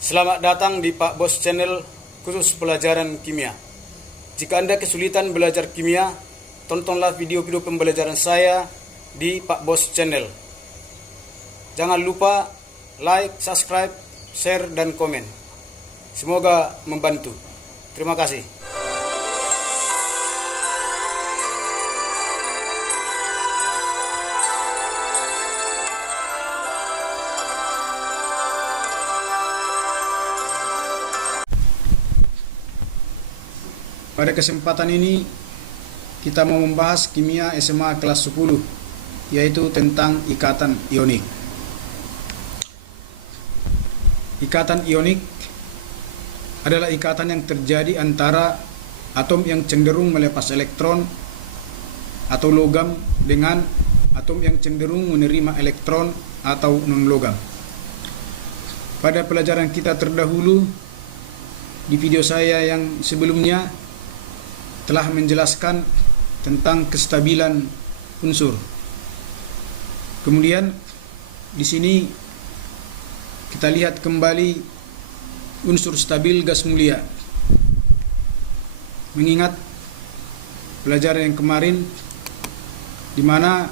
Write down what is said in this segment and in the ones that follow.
Selamat datang di Pak Bos Channel khusus pelajaran kimia. Jika Anda kesulitan belajar kimia, tontonlah video-video pembelajaran saya di Pak Bos Channel. Jangan lupa like, subscribe, share, dan komen. Semoga membantu. Terima kasih. Pada kesempatan ini kita mau membahas kimia SMA kelas 10, yaitu tentang ikatan ionik. Ikatan ionik adalah ikatan yang terjadi antara atom yang cenderung melepas elektron atau logam dengan atom yang cenderung menerima elektron atau non-logam. Pada pelajaran kita terdahulu, di video saya yang sebelumnya telah menjelaskan tentang kestabilan unsur. Kemudian di sini kita lihat kembali unsur stabil gas mulia. Mengingat pelajaran yang kemarin di mana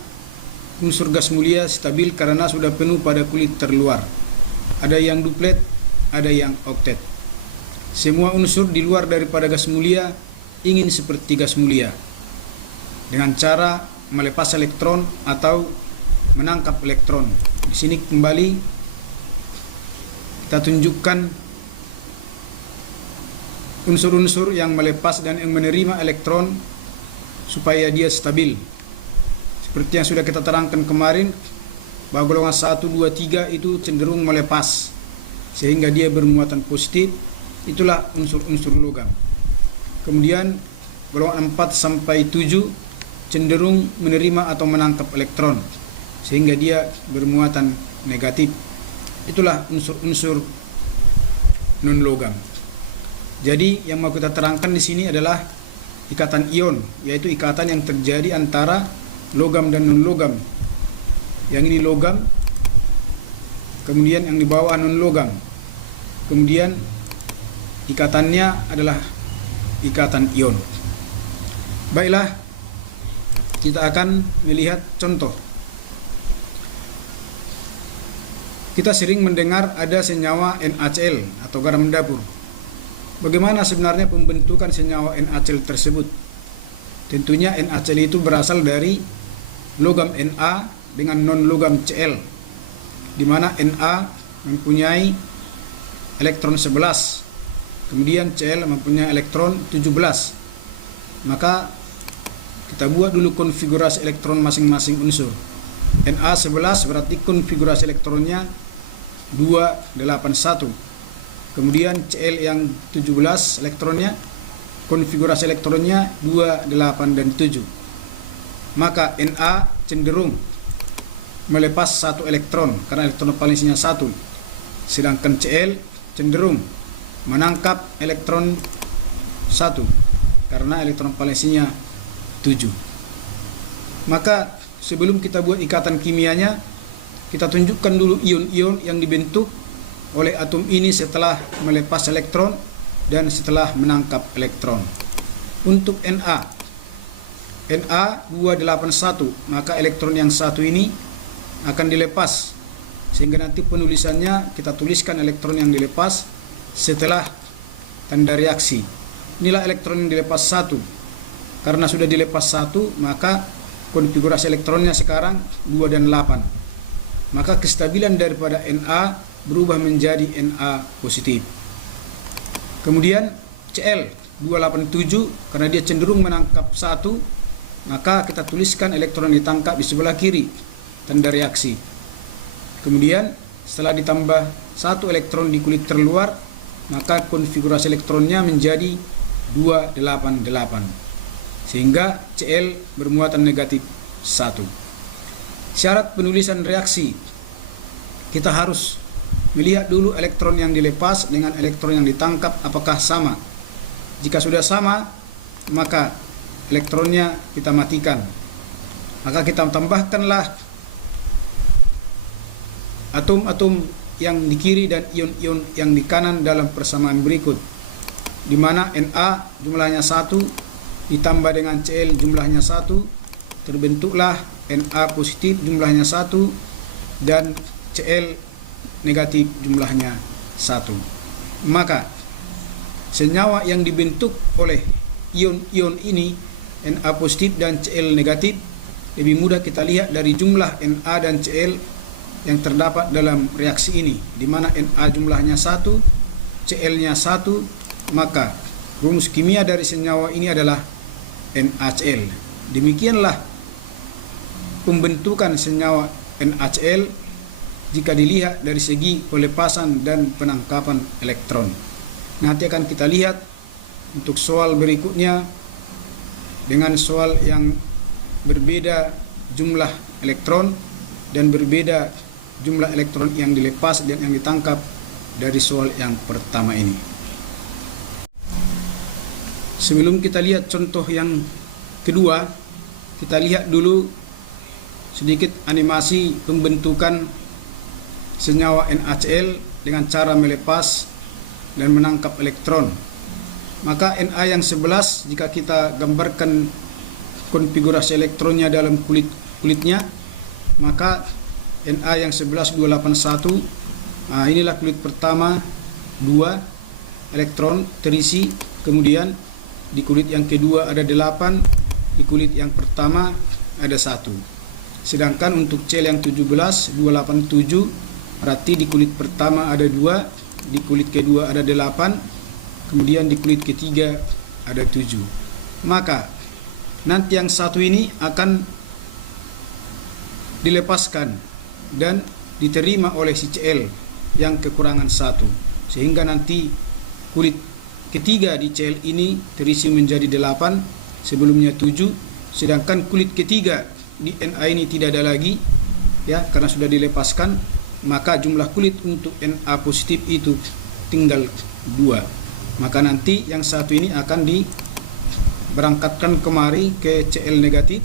unsur gas mulia stabil karena sudah penuh pada kulit terluar. Ada yang duplet, ada yang oktet. Semua unsur di luar daripada gas mulia ingin seperti gas mulia dengan cara melepas elektron atau menangkap elektron. Di sini kembali kita tunjukkan unsur-unsur yang melepas dan yang menerima elektron supaya dia stabil. Seperti yang sudah kita terangkan kemarin, bahwa golongan 1, 2, 3 itu cenderung melepas sehingga dia bermuatan positif. Itulah unsur-unsur logam. Kemudian golongan 4 sampai 7 cenderung menerima atau menangkap elektron sehingga dia bermuatan negatif. Itulah unsur-unsur non-logam. Jadi yang mau kita terangkan di sini adalah ikatan ion, yaitu ikatan yang terjadi antara logam dan non-logam. Yang ini logam, kemudian yang di bawah non-logam. Kemudian ikatannya adalah ikatan ion. Baiklah, kita akan melihat contoh. Kita sering mendengar ada senyawa NaCl atau garam dapur. Bagaimana sebenarnya pembentukan senyawa NaCl tersebut? Tentunya NaCl itu berasal dari logam Na dengan non-logam Cl, di mana Na mempunyai elektron 11. Kemudian Cl mempunyai elektron 17. Maka kita buat dulu konfigurasi elektron masing-masing unsur. Na11 berarti konfigurasi elektronnya 281. Kemudian Cl yang 17 elektronnya, konfigurasi elektronnya 2, 8, dan 7. Maka Na cenderung melepas 1 elektron karena elektron valensinya 1. Sedangkan Cl cenderung menangkap elektron 1 karena elektron valensinya 7. Maka sebelum kita buat ikatan kimianya, kita tunjukkan dulu ion-ion yang dibentuk oleh atom ini setelah melepas elektron dan setelah menangkap elektron. Untuk Na 281, maka elektron yang 1 ini akan dilepas, sehingga nanti penulisannya kita tuliskan elektron yang dilepas setelah tanda reaksi. Inilah elektron yang dilepas 1. Karena sudah dilepas 1, maka konfigurasi elektronnya sekarang 2 dan 8. Maka kestabilan daripada Na berubah menjadi Na positif. Kemudian Cl 287, karena dia cenderung menangkap 1, maka kita tuliskan elektron yang ditangkap di sebelah kiri, tanda reaksi. Kemudian setelah ditambah 1 elektron di kulit terluar, maka konfigurasi elektronnya menjadi 288, sehingga Cl bermuatan negatif 1. Syarat penulisan reaksi, kita harus melihat dulu elektron yang dilepas dengan elektron yang ditangkap apakah sama. Jika sudah sama, maka elektronnya kita matikan. Maka kita tambahkanlah atom-atom yang di kiri dan ion-ion yang di kanan dalam persamaan berikut, di mana Na jumlahnya 1 ditambah dengan Cl jumlahnya 1, terbentuklah Na positif jumlahnya 1 dan Cl negatif jumlahnya 1. Maka senyawa yang dibentuk oleh ion-ion ini, Na positif dan Cl negatif, lebih mudah kita lihat dari jumlah Na dan Cl yang terdapat dalam reaksi ini, di mana Na jumlahnya 1, Cl-nya 1, maka rumus kimia dari senyawa ini adalah NaCl. Demikianlah pembentukan senyawa NaCl jika dilihat dari segi pelepasan dan penangkapan elektron. Nanti akan kita lihat untuk soal berikutnya dengan soal yang berbeda jumlah elektron dan berbeda jumlah elektron yang dilepas dan yang ditangkap dari soal yang pertama ini. Sebelum kita lihat contoh yang kedua, kita lihat dulu sedikit animasi pembentukan senyawa NaCl dengan cara melepas dan menangkap elektron. Maka Na yang 11, jika kita gambarkan konfigurasi elektronnya dalam kulitnya, maka Na yang 11 281. Inilah kulit pertama, 2 elektron terisi, kemudian di kulit yang kedua ada 8, di kulit yang pertama ada 1. Sedangkan untuk Cl yang 17 287, berarti di kulit pertama ada 2, di kulit kedua ada 8, kemudian di kulit ketiga ada 7. Maka nanti yang 1 ini akan dilepaskan dan diterima oleh si Cl yang kekurangan 1, sehingga nanti kulit ketiga di Cl ini terisi menjadi 8, sebelumnya 7, sedangkan kulit ketiga di Na ini tidak ada lagi, ya, karena sudah dilepaskan. Maka jumlah kulit untuk Na positif itu tinggal 2. Maka nanti yang 1 ini akan diberangkatkan kemari ke Cl negatif,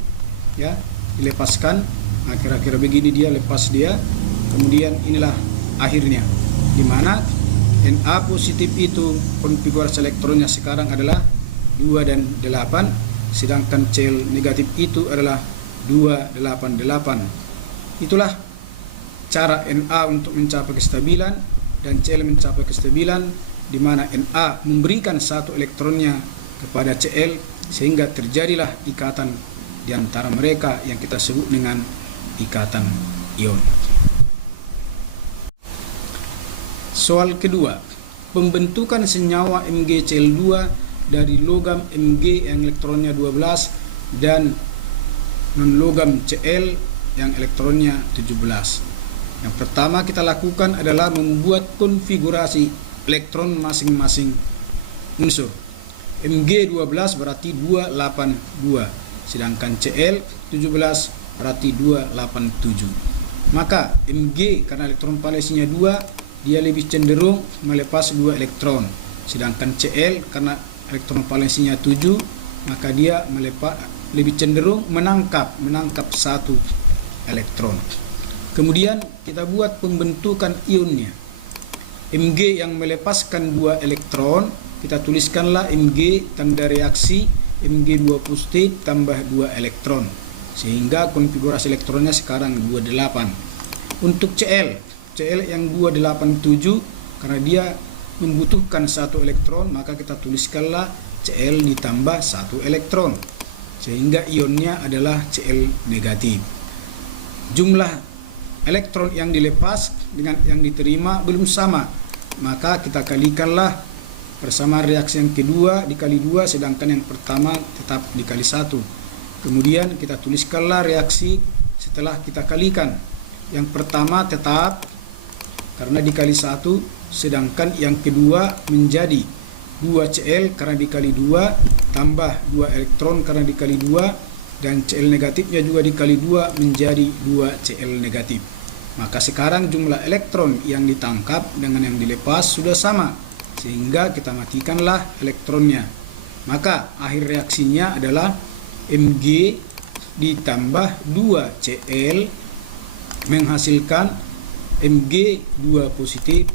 ya, dilepaskan. Nah, kira-kira begini dia, lepas dia. Kemudian inilah akhirnya, di mana Na positif itu konfigurasi elektronnya sekarang adalah 2 dan 8, sedangkan Cl negatif itu adalah 288. Itulah cara Na untuk mencapai kestabilan dan Cl mencapai kestabilan, di mana Na memberikan 1 elektronnya kepada Cl, sehingga terjadilah ikatan di antara mereka yang kita sebut dengan ikatan ion. Soal kedua, pembentukan senyawa MgCl2 dari logam Mg yang elektronnya 12 dan non-logam Cl yang elektronnya 17. Yang pertama kita lakukan adalah membuat konfigurasi elektron masing-masing unsur. Mg 12 berarti 282, sedangkan Cl 17 berarti 287. Maka Mg karena elektron valensinya 2, dia lebih cenderung melepas 2 elektron, sedangkan Cl karena elektron valensinya 7, maka dia lebih cenderung menangkap 1 elektron. Kemudian kita buat pembentukan ionnya. Mg yang melepaskan 2 elektron, kita tuliskanlah Mg tanda reaksi Mg2 positif tambah 2 elektron, sehingga konfigurasi elektronnya sekarang 28. Untuk Cl yang 287, karena dia membutuhkan 1 elektron, maka kita tuliskanlah Cl ditambah 1 elektron, sehingga ionnya adalah Cl negatif. Jumlah elektron yang dilepas dengan yang diterima belum sama, maka kita kalikanlah persamaan reaksi yang kedua dikali 2, sedangkan yang pertama tetap dikali 1. Kemudian kita tuliskanlah reaksi setelah kita kalikan. Yang pertama tetap karena dikali 1, sedangkan yang kedua menjadi 2Cl karena dikali 2 tambah 2 elektron karena dikali 2, dan Cl negatifnya juga dikali 2 menjadi 2Cl negatif. Maka sekarang jumlah elektron yang ditangkap dengan yang dilepas sudah sama, sehingga kita matikanlah elektronnya. Maka akhir reaksinya adalah Mg ditambah 2Cl menghasilkan Mg2 positif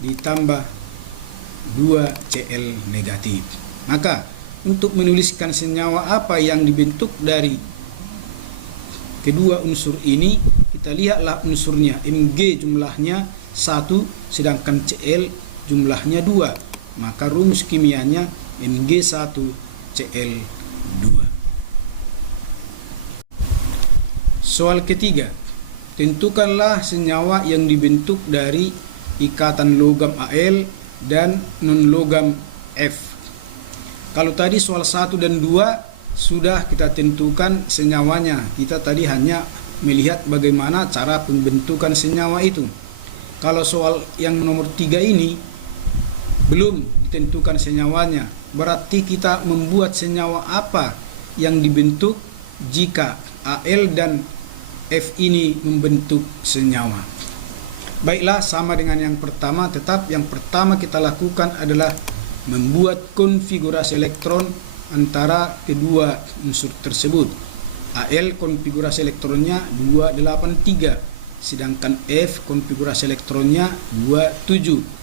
ditambah 2Cl negatif. Maka untuk menuliskan senyawa apa yang dibentuk dari kedua unsur ini, kita lihatlah unsurnya. Mg jumlahnya 1 sedangkan Cl jumlahnya 2. Maka rumus kimianya Mg1Cl2. Soal ketiga, tentukanlah senyawa yang dibentuk dari ikatan logam Al dan non-logam F. Kalau tadi soal 1 dan 2 sudah kita tentukan senyawanya. Kita tadi hanya melihat bagaimana cara pembentukan senyawa itu. Kalau soal yang nomor 3 ini belum ditentukan senyawanya. Berarti kita membuat senyawa apa yang dibentuk jika Al dan F ini membentuk senyawa. Baiklah, sama dengan yang pertama, tetap yang pertama kita lakukan adalah membuat konfigurasi elektron antara kedua unsur tersebut. Al konfigurasi elektronnya 283, sedangkan F konfigurasi elektronnya 27.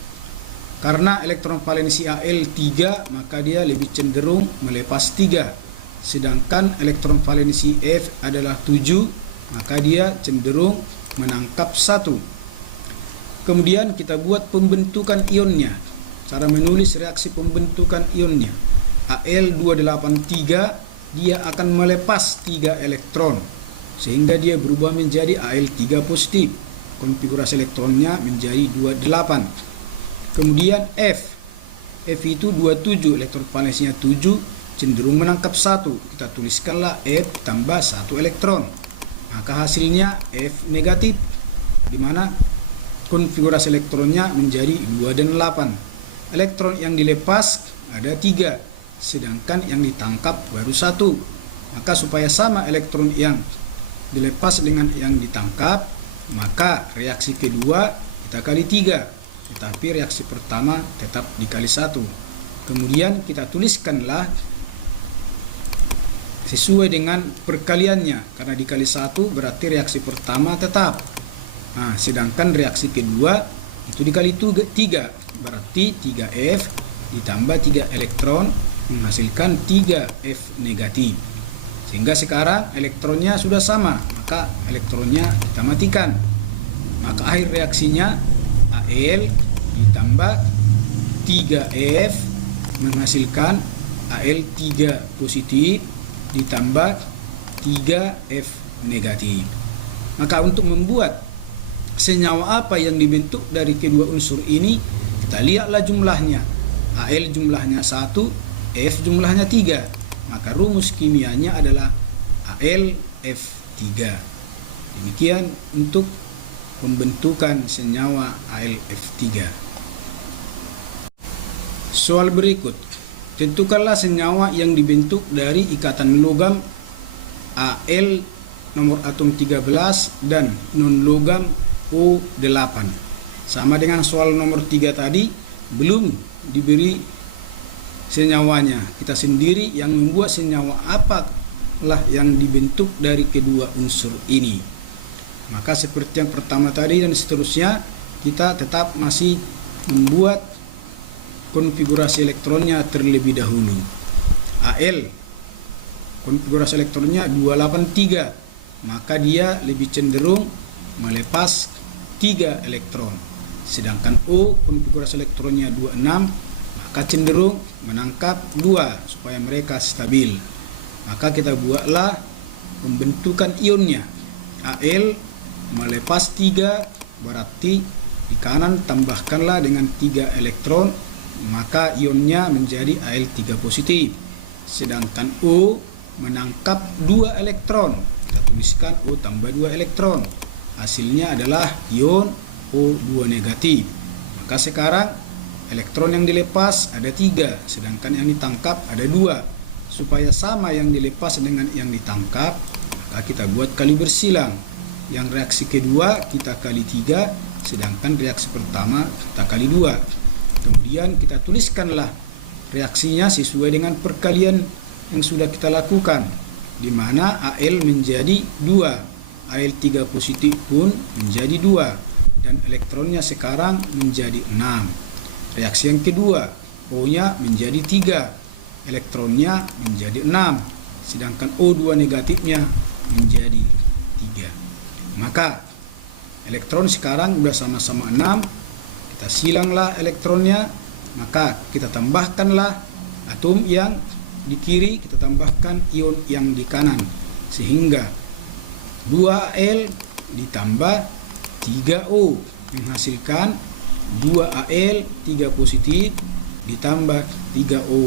Karena elektron valensi Al 3, maka dia lebih cenderung melepas 3. Sedangkan elektron valensi F adalah 7, maka dia cenderung menangkap 1. Kemudian kita buat pembentukan ionnya. Cara menulis reaksi pembentukan ionnya. Al283 dia akan melepas 3 elektron sehingga dia berubah menjadi Al3 positif. Konfigurasi elektronnya menjadi 28. Kemudian F itu 27, elektron valensinya 7, cenderung menangkap 1. Kita tuliskanlah F tambah 1 elektron. Maka hasilnya F negatif, di mana konfigurasi elektronnya menjadi 2 dan 8. Elektron yang dilepas ada 3, sedangkan yang ditangkap baru 1. Maka supaya sama elektron yang dilepas dengan yang ditangkap, maka reaksi kedua kita kali 3, tetapi reaksi pertama tetap dikali 1. Kemudian kita tuliskanlah sesuai dengan perkaliannya, karena dikali 1 berarti reaksi pertama tetap. Nah, sedangkan reaksi kedua itu dikali 3, berarti 3F ditambah 3 elektron menghasilkan 3F negatif. Sehingga sekarang elektronnya sudah sama, maka elektronnya kita matikan. Maka akhir reaksinya Al ditambah 3F menghasilkan Al3 positif ditambah 3F negatif. Maka untuk membuat senyawa apa yang dibentuk dari kedua unsur ini, kita lihatlah jumlahnya. Al jumlahnya 1, F jumlahnya 3. Maka rumus kimianya adalah AlF3. Demikian untuk pembentukan senyawa AlF3. Soal berikut. Tentukanlah senyawa yang dibentuk dari ikatan logam Al nomor atom 13 dan non-logam O8. Sama dengan soal nomor 3 tadi, belum diberi senyawanya. Kita sendiri yang membuat senyawa apalah yang dibentuk dari kedua unsur ini. Maka seperti yang pertama tadi dan seterusnya, kita tetap masih membuat konfigurasi elektronnya terlebih dahulu. Al konfigurasi elektronnya 283, maka dia lebih cenderung melepas 3 elektron. Sedangkan O konfigurasi elektronnya 26, maka cenderung menangkap 2 supaya mereka stabil. Maka kita buatlah pembentukan ionnya. Al melepas 3, berarti di kanan tambahkanlah dengan 3 elektron, maka ionnya menjadi Al3 positif. Sedangkan O menangkap 2 elektron. Kita tuliskan O tambah 2 elektron. Hasilnya adalah ion O2 negatif. Maka sekarang elektron yang dilepas ada 3, sedangkan yang ditangkap ada 2. Supaya sama yang dilepas dengan yang ditangkap, maka kita buat kali bersilang. Yang reaksi kedua kita kali 3, sedangkan reaksi pertama kita kali 2. Kemudian kita tuliskanlah reaksinya sesuai dengan perkalian yang sudah kita lakukan, di mana Al menjadi 2, Al3 positif pun menjadi 2, dan elektronnya sekarang menjadi 6. Reaksi yang kedua, O-nya menjadi 3, elektronnya menjadi 6, sedangkan O2 negatifnya menjadi 3. Maka elektron sekarang sudah sama-sama 6, kita silanglah elektronnya, maka kita tambahkanlah atom yang di kiri, kita tambahkan ion yang di kanan, sehingga 2Al ditambah 3O menghasilkan 2Al 3 positif ditambah 3O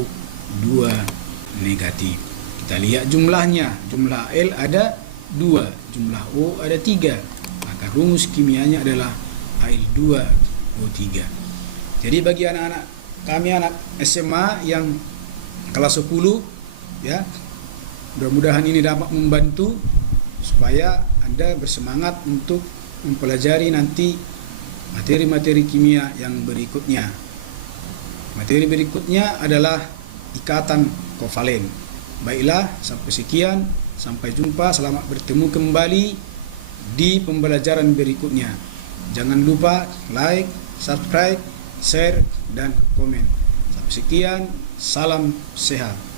2 negatif. Kita lihat jumlahnya, jumlah Al ada 2, jumlah O ada 3, maka rumus kimianya adalah Al2O3. Jadi bagi anak-anak kami, anak SMA yang kelas 10 ya, mudah-mudahan ini dapat membantu supaya Anda bersemangat untuk mempelajari nanti materi-materi kimia yang berikutnya. Materi berikutnya adalah ikatan kovalen. Baiklah, sampai sekian, sampai jumpa, selamat bertemu kembali di pembelajaran berikutnya. Jangan lupa like, subscribe, share, dan komen. Sampai sekian, salam sehat.